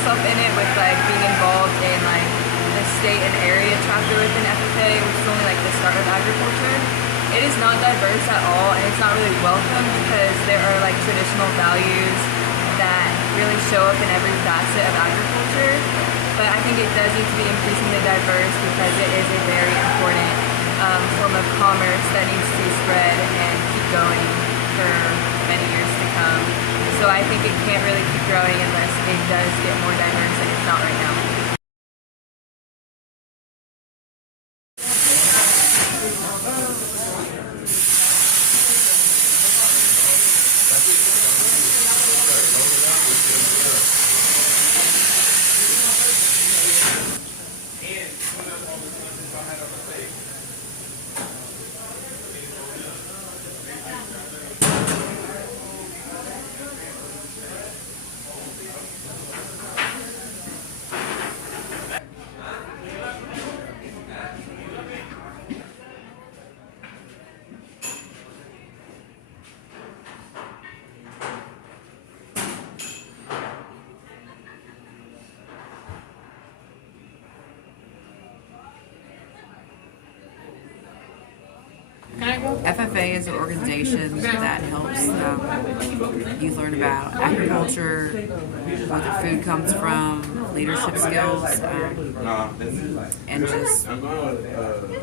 myself in it with like being involved in like the state and area chapter within FFA, which is only like the start of agriculture. It is not diverse at all, and it's not really welcome because there are like traditional values that really show up in every facet of agriculture. But I think it does need to be increasingly diverse because it is a very important form of commerce that needs to spread and keep going for many years to come. So I think it can't really keep growing unless it does get more diverse, and it's not right now. FFA is an organization that helps youth learn about agriculture, where their food comes from, leadership skills, and just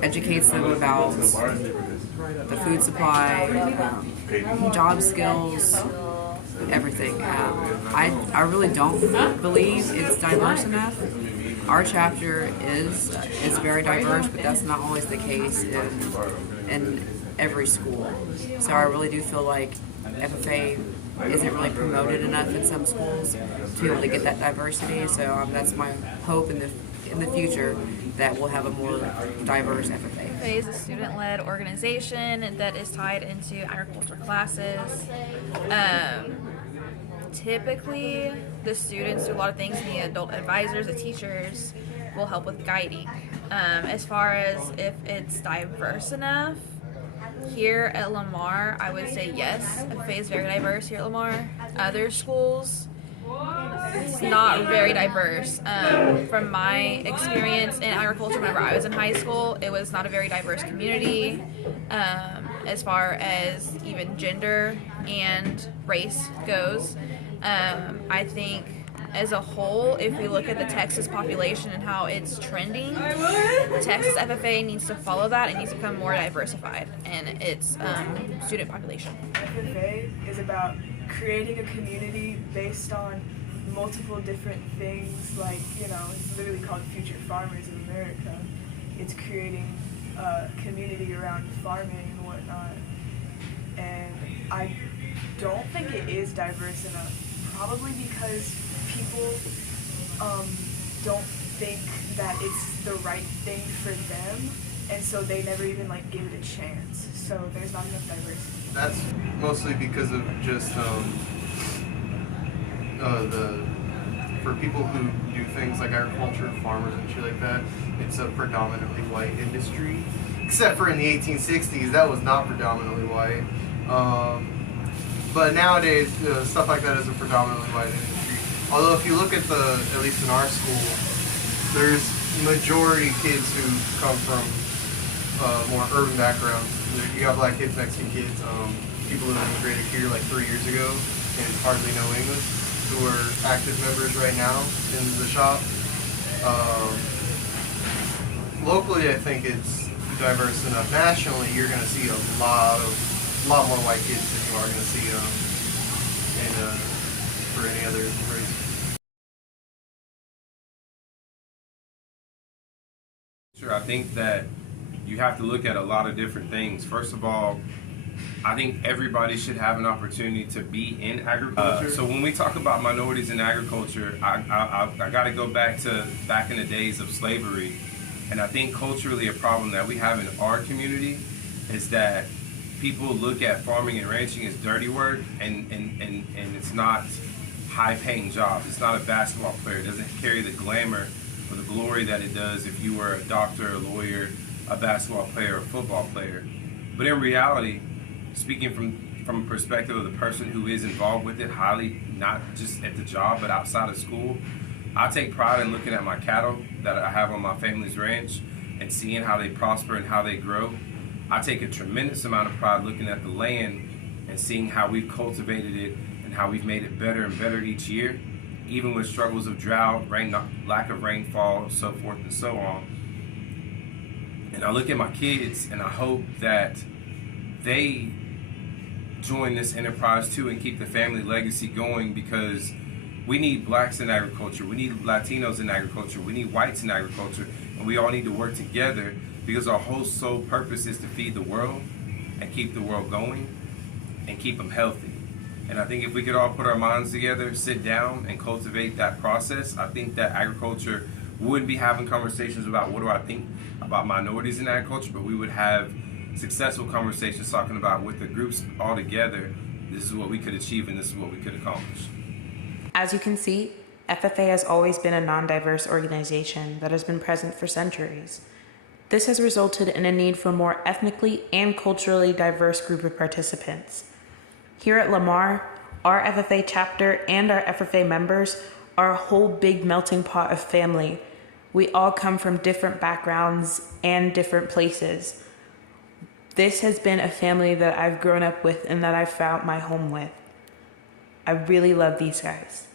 educates them about the food supply, job skills, everything. I really don't believe it's diverse enough. Our chapter is very diverse, but that's not always the case in every school. So I really do feel like FFA isn't really promoted enough in some schools to be able to get that diversity. So that's my hope in the future that we'll have a more diverse FFA. FFA is a student-led organization that is tied into agriculture classes. Typically, the students do a lot of things, and the adult advisors, the teachers, will help with guiding. As far as if it's diverse enough, here at Lamar, I would say yes. FFA is very diverse here at Lamar. Other schools, it's not very diverse. From my experience in agriculture, whenever I was in high school, it was not a very diverse community as far as even gender and race goes. I think as a whole, if we look at the Texas population and how it's trending, Texas FFA needs to follow that and needs to become more diversified in its student population. FFA is about creating a community based on multiple different things, like, it's literally called Future Farmers of America. It's creating a community around farming and whatnot. And I don't think it is diverse enough, probably because people don't think that it's the right thing for them, and so they never even give it a chance. So there's not enough diversity. That's mostly because of just for people who do things like agriculture, farmers and shit like that, it's a predominantly white industry. Except for in the 1860s, that was not predominantly white. But nowadays, stuff like that is a predominantly white industry. Although if you look at at least in our school, there's majority kids who come from more urban backgrounds. You got black kids, Mexican kids, people who immigrated here like 3 years ago and hardly know English, who are active members right now in the shop. Locally, I think it's diverse enough. Nationally, you're going to see a lot more white kids than you are going to see for any other race. Sure, I think that you have to look at a lot of different things. First of all, I think everybody should have an opportunity to be in agriculture. So when we talk about minorities in agriculture, I got to go back in the days of slavery. And I think culturally a problem that we have in our community is that people look at farming and ranching as dirty work, and it's not high-paying jobs. It's not a basketball player. It doesn't carry the glamour or the glory that it does if you were a doctor, a lawyer, a basketball player, a football player. But in reality, speaking from a perspective of the person who is involved with it highly, not just at the job but outside of school, I take pride in looking at my cattle that I have on my family's ranch and seeing how they prosper and how they grow. I take a tremendous amount of pride looking at the land and seeing how we've cultivated it and how we've made it better and better each year, even with struggles of drought, lack of rainfall, so forth and so on. And I look at my kids and I hope that they join this enterprise too and keep the family legacy going, because we need blacks in agriculture, we need Latinos in agriculture, we need whites in agriculture, and we all need to work together because our whole sole purpose is to feed the world and keep the world going and keep them healthy. And I think if we could all put our minds together, sit down and cultivate that process, I think that agriculture wouldn't be having conversations about what do I think about minorities in agriculture, but we would have successful conversations talking about with the groups all together, this is what we could achieve and this is what we could accomplish. As you can see, FFA has always been a non-diverse organization that has been present for centuries. This has resulted in a need for a more ethnically and culturally diverse group of participants. Here at Lamar, our FFA chapter and our FFA members are a whole big melting pot of family. We all come from different backgrounds and different places. This has been a family that I've grown up with and that I've found my home with. I really love these guys.